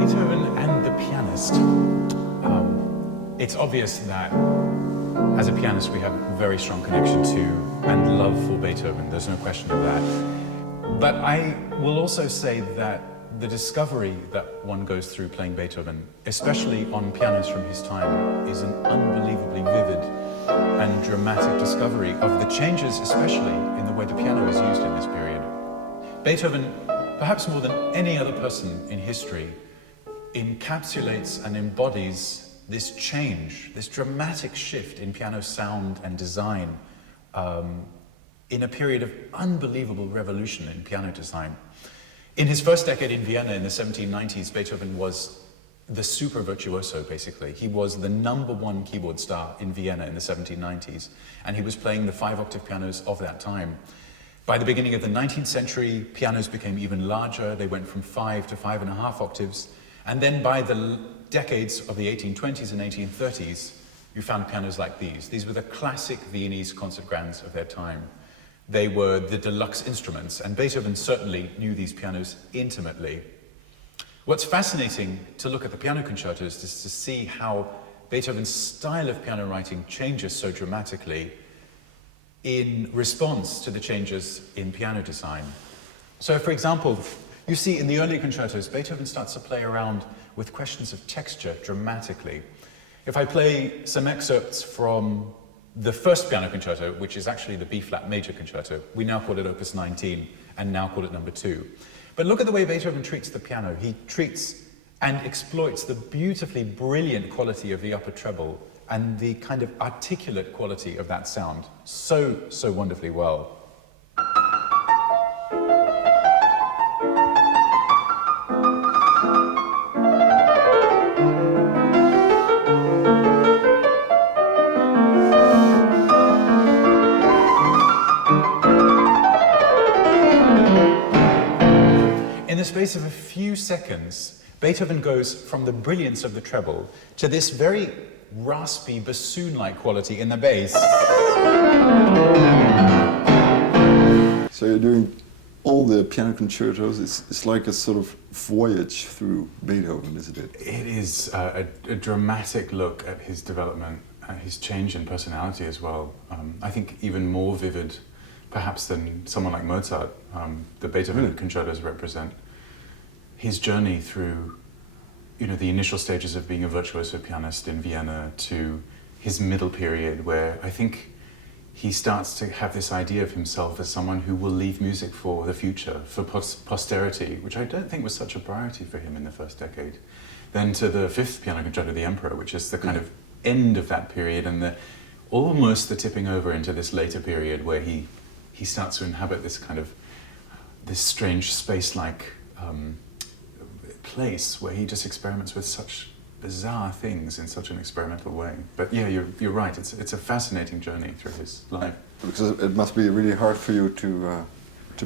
Beethoven and the pianist. It's obvious that as a pianist we have a very strong connection to and love for Beethoven, there's no question of that. But I will also say that the discovery that one goes through playing Beethoven, especially on pianos from his time, is an unbelievably vivid and dramatic discovery of the changes, especially in the way the piano is used in this period. Beethoven, perhaps more than any other person in history, encapsulates and embodies this change, this dramatic shift in piano sound and design in a period of unbelievable revolution in piano design. In his first decade in Vienna in the 1790s, Beethoven was the super virtuoso, basically. He was the #1 keyboard star in Vienna in the 1790s, and he was playing the 5-octave pianos of that time. By the beginning of the 19th century, pianos became even larger. They went from 5 to 5.5 octaves. And then by the decades of the 1820s and 1830s, you found pianos like these. These were the classic Viennese concert grands of their time. They were the deluxe instruments, and Beethoven certainly knew these pianos intimately. What's fascinating to look at the piano concertos is to see how Beethoven's style of piano writing changes so dramatically in response to the changes in piano design. So, for example, you see in the early concertos, Beethoven starts to play around with questions of texture dramatically. If I play some excerpts from the first piano concerto, which is actually the B-flat major concerto, we now call it Opus 19 and now call it number 2. But look at the way Beethoven treats the piano. He treats and exploits the beautifully brilliant quality of the upper treble and the kind of articulate quality of that sound so wonderfully well. In the space of a few seconds, Beethoven goes from the brilliance of the treble to this very raspy, bassoon-like quality in the bass. So you're doing all the piano concertos. It's like a sort of voyage through Beethoven, isn't it? It is a dramatic look at his development, his change in personality as well. I think even more vivid, perhaps, than someone like Mozart. The Beethoven concertos represent his journey through, the initial stages of being a virtuoso pianist in Vienna to his middle period, where I think he starts to have this idea of himself as someone who will leave music for the future, for posterity, which I don't think was such a priority for him in the first decade. Then to the fifth piano concerto, the Emperor, which is the kind of end of that period and almost the tipping over into this later period where he starts to inhabit this kind of, this strange space-like place where he just experiments with such bizarre things in such an experimental way. But yeah, you're right, it's a fascinating journey through his life. Because it must be really hard for you to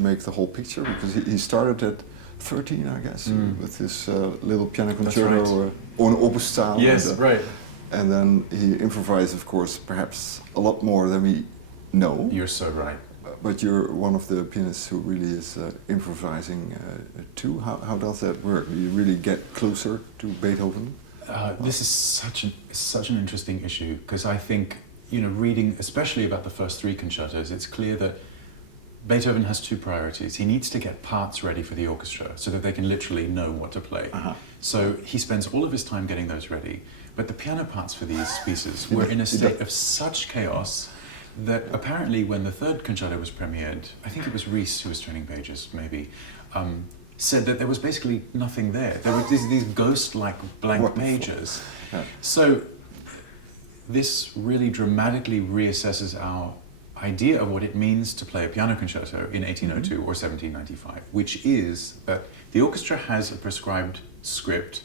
make the whole picture, because he started at 13, I guess, with this little piano concerto on Opus style. Yes, right. And then he improvised, of course, perhaps a lot more than we know. You're so right. But you're one of the pianists who really is improvising too. How does that work? Do you really get closer to Beethoven? This is such an interesting issue, because I think, reading especially about the first three concertos, it's clear that Beethoven has two priorities. He needs to get parts ready for the orchestra so that they can literally know what to play. So he spends all of his time getting those ready. But the piano parts for these pieces were in a state of such chaos that apparently when the third concerto was premiered, I think it was Ries who was turning pages, maybe, said that there was basically nothing there. There were these ghost-like blank pages. So this really dramatically reassesses our idea of what it means to play a piano concerto in 1802 or 1795, which is that the orchestra has a prescribed script,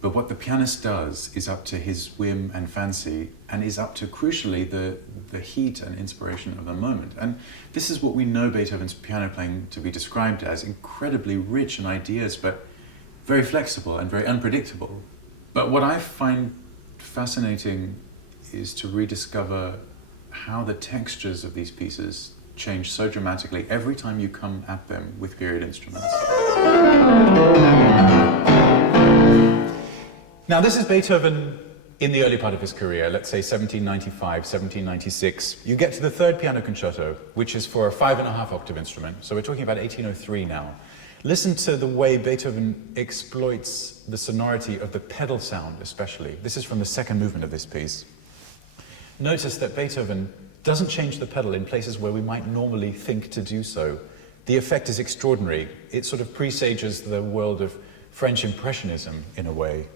but what the pianist does is up to his whim and fancy, and is up to, crucially, the heat and inspiration of the moment. And this is what we know Beethoven's piano playing to be described as: incredibly rich in ideas, but very flexible and very unpredictable. But what I find fascinating is to rediscover how the textures of these pieces change so dramatically every time you come at them with period instruments. Now, this is Beethoven in the early part of his career, let's say 1795, 1796. You get to the third piano concerto, which is for a 5.5 octave instrument. So we're talking about 1803 now. Listen to the way Beethoven exploits the sonority of the pedal sound, especially. This is from the second movement of this piece. Notice that Beethoven doesn't change the pedal in places where we might normally think to do so. The effect is extraordinary. It sort of presages the world of French Impressionism in a way.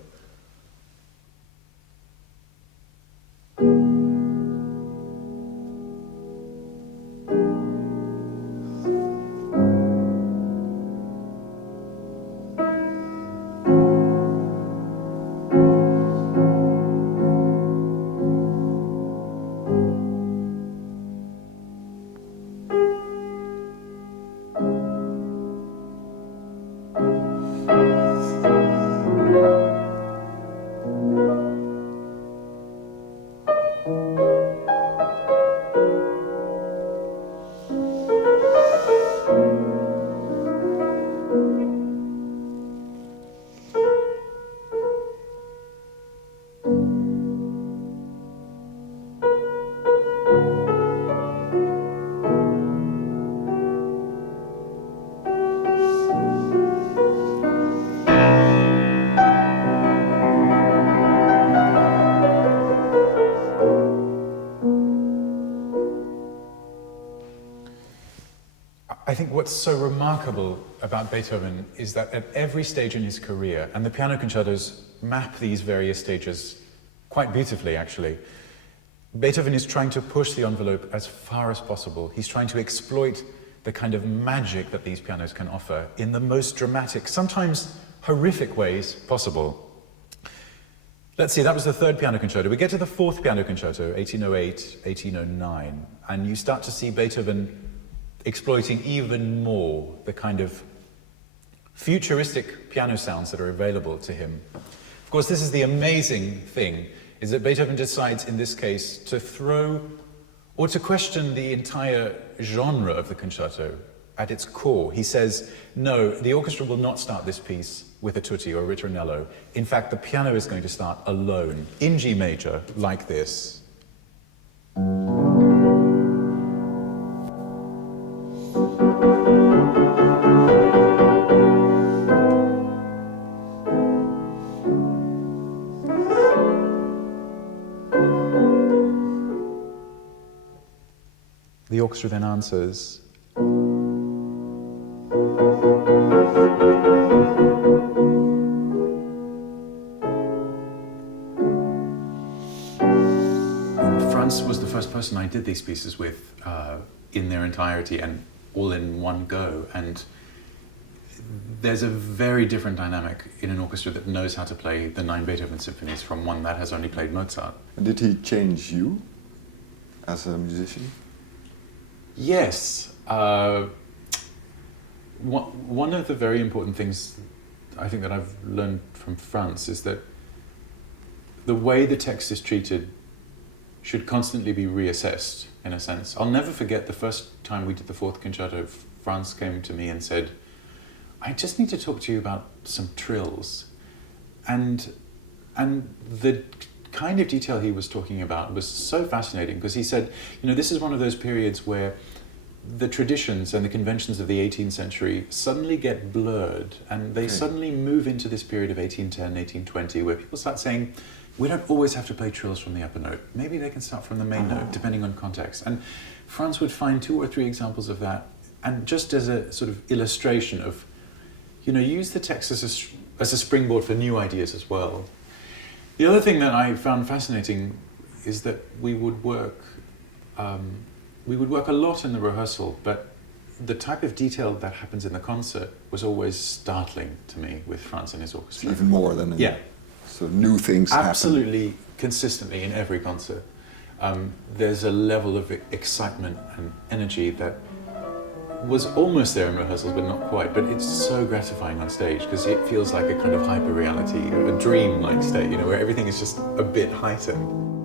I think what's so remarkable about Beethoven is that at every stage in his career, and the piano concertos map these various stages quite beautifully actually, Beethoven is trying to push the envelope as far as possible. He's trying to exploit the kind of magic that these pianos can offer in the most dramatic, sometimes horrific ways possible. Let's see, that was the third piano concerto. We get to the fourth piano concerto, 1808, 1809, and you start to see Beethoven exploiting even more the kind of futuristic piano sounds that are available to him. Of course, this is the amazing thing, is that Beethoven decides in this case to throw or to question the entire genre of the concerto at its core. He says, no, the orchestra will not start this piece with a tutti or a ritornello. In fact, the piano is going to start alone, in G major, like this. The orchestra then answers. Franz was the first person I did these pieces with in their entirety and all in one go. And there's a very different dynamic in an orchestra that knows how to play the 9 Beethoven symphonies from one that has only played Mozart. And did he change you as a musician? Yes. One of the very important things I think that I've learned from Franz is that the way the text is treated should constantly be reassessed, in a sense. I'll never forget the first time we did the fourth concerto, Franz came to me and said, I just need to talk to you about some trills. And the kind of detail he was talking about was so fascinating, because he said, you know, this is one of those periods where the traditions and the conventions of the 18th century suddenly get blurred, and they suddenly move into this period of 1810, 1820, where people start saying, we don't always have to play trills from the upper note. Maybe they can start from the main note, depending on context. And Franz would find 2 or 3 examples of that, and just as a sort of illustration of, you know, use the text as a springboard for new ideas as well. The other thing that I found fascinating is that we would work a lot in the rehearsal, but the type of detail that happens in the concert was always startling to me with Franz and his orchestra. Even more than so new things absolutely happen. Consistently in every concert. There's a level of excitement and energy that was almost there in rehearsals, but not quite. But it's so gratifying on stage, because it feels like a kind of hyper-reality, a dream-like state, you know, where everything is just a bit heightened.